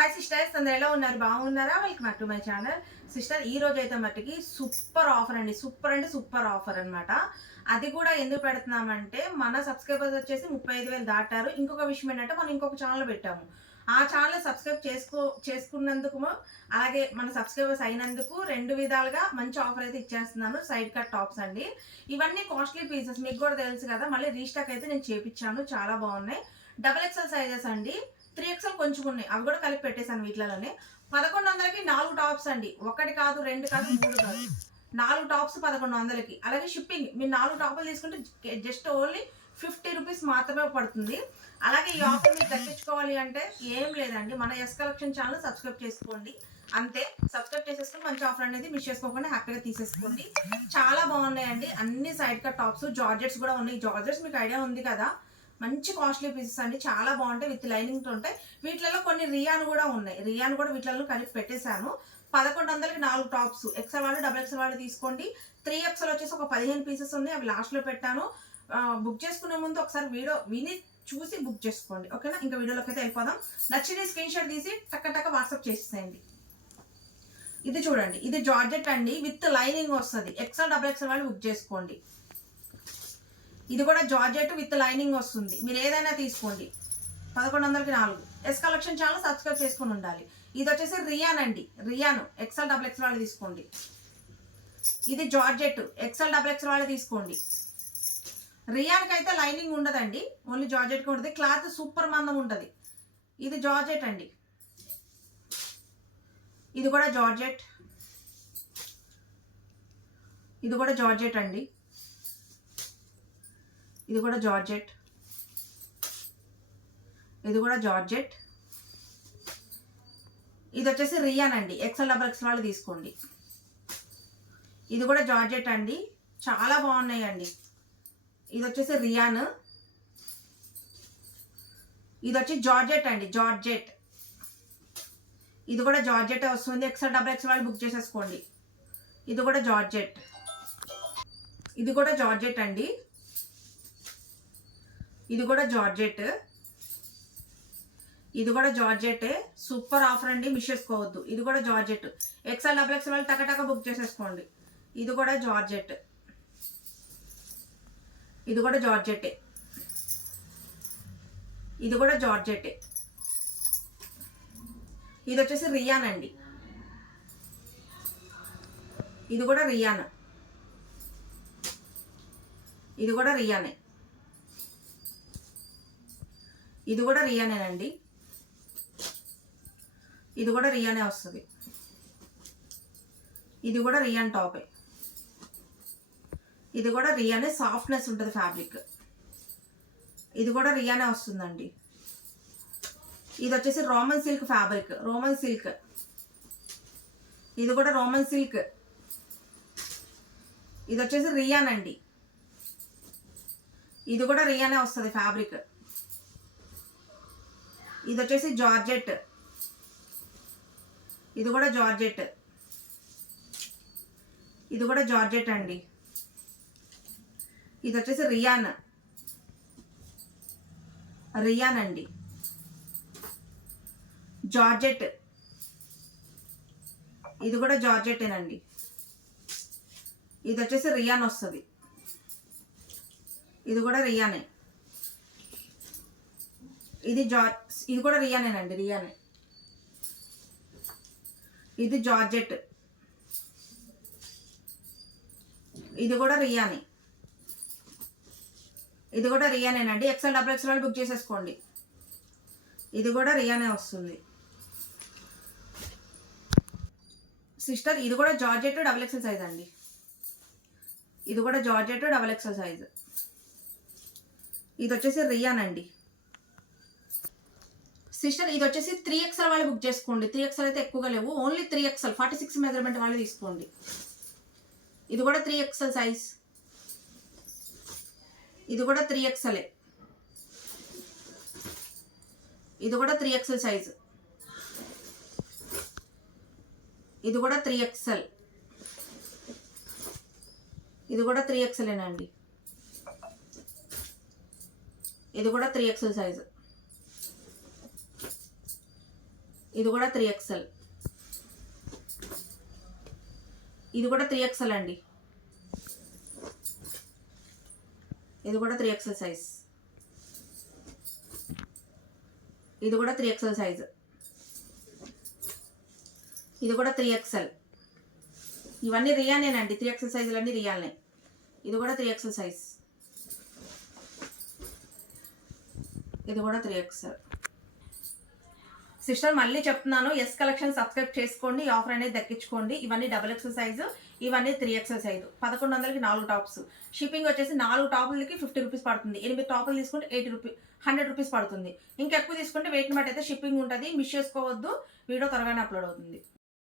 Hi sisters అందరు ఎలా ఉన్నారు? బాగున్నారా? Welcome back to my channel sister ఈ రోజు అయితే మట్టుకి సూపర్ ఆఫర్ అండి. సూపర్ అంటే సూపర్ ఆఫర్ అనమాట అది కూడా ఎందుకు పెడుతున్నామంటే మన సబ్స్క్రైబర్స్ వచ్చేసి ముప్పై ఐదు వేలు దాటారు. ఇంకొక విషయం ఏంటంటే మనం ఇంకొక ఛానల్ పెట్టాము. ఆ ఛానల్ సబ్స్క్రైబ్ చేసుకో చేసుకున్నందుకు అలాగే మన సబ్స్క్రైబర్స్ అయినందుకు రెండు విధాలుగా మంచి ఆఫర్ అయితే ఇచ్చేస్తున్నాను. సైడ్ కట్ టాప్స్ అండి. ఇవన్నీ కాస్ట్లీ పీసెస్ మీకు కూడా తెలుసు కదా మళ్ళీ రీస్టాక్ అయితే నేను చేపించాను చాలా బాగున్నాయి. డబల్ ఎక్స్ఎల్ సైజెస్ అండి. త్రీ ఎక్స్ఎల్ కొంచెం ఉన్నాయి. అవి కూడా కలిపి పెట్టేశాను వీటిలోనే పదకొండు వందలకి నాలుగు టాప్స్ అండి. ఒకటి కాదు రెండు కాదు మూడు కాదు. నాలుగు టాప్స్ పదకొండు వందలకి. అలాగే షిప్పింగ్. మీరు నాలుగు టాపులు తీసుకుంటే జస్ట్ ఓన్లీ ఫిఫ్టీ రూపీస్ మాత్రమే పడుతుంది. అలాగే ఈ ఆఫర్ మీరు దక్కించుకోవాలి అంటే ఏం లేదండి. మన ఎస్ కలెక్షన్ ఛానల్ సబ్స్క్రైబ్ చేసుకోండి. అంతే. సబ్స్క్రైబ్ చేసేసుకుని మంచి ఆఫర్ అనేది మిస్ చేసుకోకుండా హ్యాపీగా తీసేసుకోండి. చాలా బాగున్నాయండి. అన్ని సైడ్ కట్ టాప్స్ జార్జెట్స్ కూడా ఉన్నాయి. జార్జెట్స్ మీకు ఐడియా ఉంది కదా. మంచి కాస్ట్లీ పీసెస్ అండి. చాలా బాగుంటాయి. విత్ లైనింగ్తో ఉంటాయి. వీటిలలో కొన్ని రియాన్ కూడా ఉన్నాయి. రియాన్ కూడా వీటిలలో కలిపి పెట్టేశాను. పదకొండు వందలకి నాలుగు టాప్స్. ఎక్సెల్ వాళ్ళు డబుల్ ఎక్సెల్ వాళ్ళు తీసుకోండి. త్రీ ఎక్సెల్ వచ్చేసి ఒక పదిహేను పీసెస్ ఉన్నాయి. అవి లాస్ట్లో పెట్టాను. బుక్ చేసుకునే ముందు ఒకసారి వీడియో విని చూసి బుక్ చేసుకోండి. ఓకేనా? ఇంకా వీడియోలోకి అయితే వెళ్ళిపోదాం. నచ్చిన స్క్రీన్ షాట్ తీసి టక్క టక్క వాట్సాప్ చేసేయండి ఇది చూడండి. ఇది జార్జెట్ అండి. విత్ లైనింగ్ వస్తుంది. ఎక్సెల్ డబుల్ ఎక్సెల్ వాళ్ళు బుక్ చేసుకోండి. ఇది కూడా జార్జెట్ విత్ లైనింగ్ వస్తుంది. మీరు ఏదైనా తీసుకోండి. పదకొండు వందలకి నాలుగు ఎస్ కలెక్షన్ ఛానల్ సబ్స్క్రైబ్ చేసుకుని ఉండాలి. ఇది వచ్చేసి రియాన్ అండి. రియాను ఎక్సెల్ డబుల్ ఎక్స్ వాళ్ళు తీసుకోండి. ఇది జార్జెట్. ఎక్సెల్ డబుల్ ఎక్స్ వాళ్ళు తీసుకోండి. రియాన్కి అయితే లైనింగ్ ఉండదండి. ఓన్లీ జార్జెట్కి ఉంటుంది. క్లాత్ సూపర్ మందం ఉంటుంది. ఇది జార్జెట్ అండి. ఇది కూడా జార్జెట్. ఇది కూడా జార్జెట్ అండి. ఇది కూడా జార్జెట్. ఇది కూడా జార్జెట్. ఇది వచ్చేసి రియాన్ అండి. ఎక్సెల్ డబల్ ఎక్స్ వాళ్ళు తీసుకోండి. ఇది కూడా జార్జెట్ అండి. చాలా బాగున్నాయి అండి. ఇది వచ్చేసి రియాన్. ఇది వచ్చి జార్జెట్ అండి. జార్జెట్. ఇది కూడా జార్జెట్ వస్తుంది. ఎక్సెల్ డబల్ ఎక్స్ వాళ్ళు బుక్ చేసేసుకోండి. ఇది కూడా జార్జెట్. ఇది కూడా జార్జెట్ అండి. ఇది కూడా జార్జెట్. ఇది కూడా జార్జెట్. సూపర్ ఆఫర్ అండి మిస్ చేసుకోవద్దు. ఇది కూడా జార్జెట్. ఎక్స్ఎల్ డబుల్ ఎక్స్ఎల్ టకటక బుక్ చేసేసుకోండి. ఇది కూడా జార్జెట్. ఇది కూడా జార్జెట్టే ఇది కూడా జార్జెట్టే ఇది వచ్చేసి రియాన్ అండి. ఇది కూడా రియాన్. ఇది కూడా రియానే. ఇది కూడా రియానేనండి. ఇది కూడా రియానే వస్తుంది. ఇది కూడా రియాన్ టాపే. ఇది కూడా రియానే సాఫ్ట్నెస్ ఉంటుంది ఫ్యాబ్రిక్. ఇది కూడా రియానే వస్తుందండి. ఇది వచ్చేసి Roman silk fabric Roman silk. ఇది కూడా రోమన్ సిల్క్. ఇది వచ్చేసి రియాన్ అండి ఇది కూడా రియానే వస్తుంది ఫ్యాబ్రిక్. ఇది వచ్చేసి జార్జెట్. ఇది కూడా జార్జెట్. ఇది కూడా జార్జెట్ అండి. ఇది వచ్చేసి రియాన్. రియాన్ అండి. జార్జెట్. ఇది కూడా జార్జెట్టేనండి ఇది వచ్చేసి రియాన్ వస్తుంది. ఇది కూడా రియానే. ఇది జార్ ఇది కూడా రియానేనండి రియానే. ఇది జార్జెట్. ఇది కూడా రియానే. ఇది కూడా రియానేనండి. ఎక్సెల్ డబుల్ ఎక్సెల్ బుక్ చేసేసుకోండి. ఇది కూడా రియానే వస్తుంది. సిస్టర్ ఇది కూడా జార్జెట్ డబుల్ ఎక్సెల్ సైజ్ అండి. ఇది కూడా జార్జెట్ డబుల్ ఎక్సెల్ సైజ్ ఇది వచ్చేసి రియాన్ అండి సిస్టర్ ఇది వచ్చేసి త్రీ ఎక్స్ఎల్ వాళ్ళు బుక్ చేసుకోండి. త్రీ ఎక్స్ఎల్ అయితే ఎక్కువగా లేవు. Only three XL forty six measurement వాళ్ళు తీసుకోండి. ఇది కూడా త్రీ ఎక్స్ఎల్ సైజ్ ఇది కూడా త్రీ ఎక్స్ఎలే ఇది కూడా త్రీ ఎక్స్ఎల్ సైజ్ ఇది కూడా త్రీ ఎక్స్ఎల్ ఇది కూడా త్రీ ఎక్స్ఎలేనండి ఇది కూడా త్రీ ఎక్స్ఎల్ సైజు ఇది కూడా త్రీ ఎక్స్ఎల్. ఇది కూడా త్రీ ఎక్స్ఎల్ అండి. ఇది కూడా త్రీ ఎక్స్ఎల్ సైజ్. ఇది కూడా త్రీ ఎక్స్ఎల్ సైజ్. ఇది కూడా త్రీ ఎక్స్ఎల్. ఇవన్నీ రియానేనండి. Three XL సైజులన్నీ రియాల్నే. ఇది కూడా త్రీ ఎక్స్ఎల్ సైజ్. ఇది కూడా త్రీ ఎక్స్ఎల్. సిస్టర్ మళ్ళీ చెప్తున్నాను ఎస్ కలెక్షన్ సబ్స్క్రైబ్ చేసుకోండి ఈ ఆఫర్ అనేది దక్కించుకోండి. ఇవన్నీ డబుల్ ఎక్సెల్ సైజు ఇవన్నీ త్రీ ఎక్సెల్ సైజు పదకొండు వందలకి నాలుగు టాప్స్ షిప్పింగ్ వచ్చేసి నాలుగు టాపులకి ఫిఫ్టీ రూపీస్ పడుతుంది. ఎనిమిది టాపులు తీసుకుంటే ఎయిటీ రూపీ హండ్రెడ్ రూపీస్ పడుతుంది. ఇంకా ఎక్కువ తీసుకుంటే వెయిట్ మాట అయితే షిప్పింగ్ ఉంటుంది. మిస్ చేసుకోవద్దు. వీడియో త్వరగానే అప్లోడ్ అవుతుంది.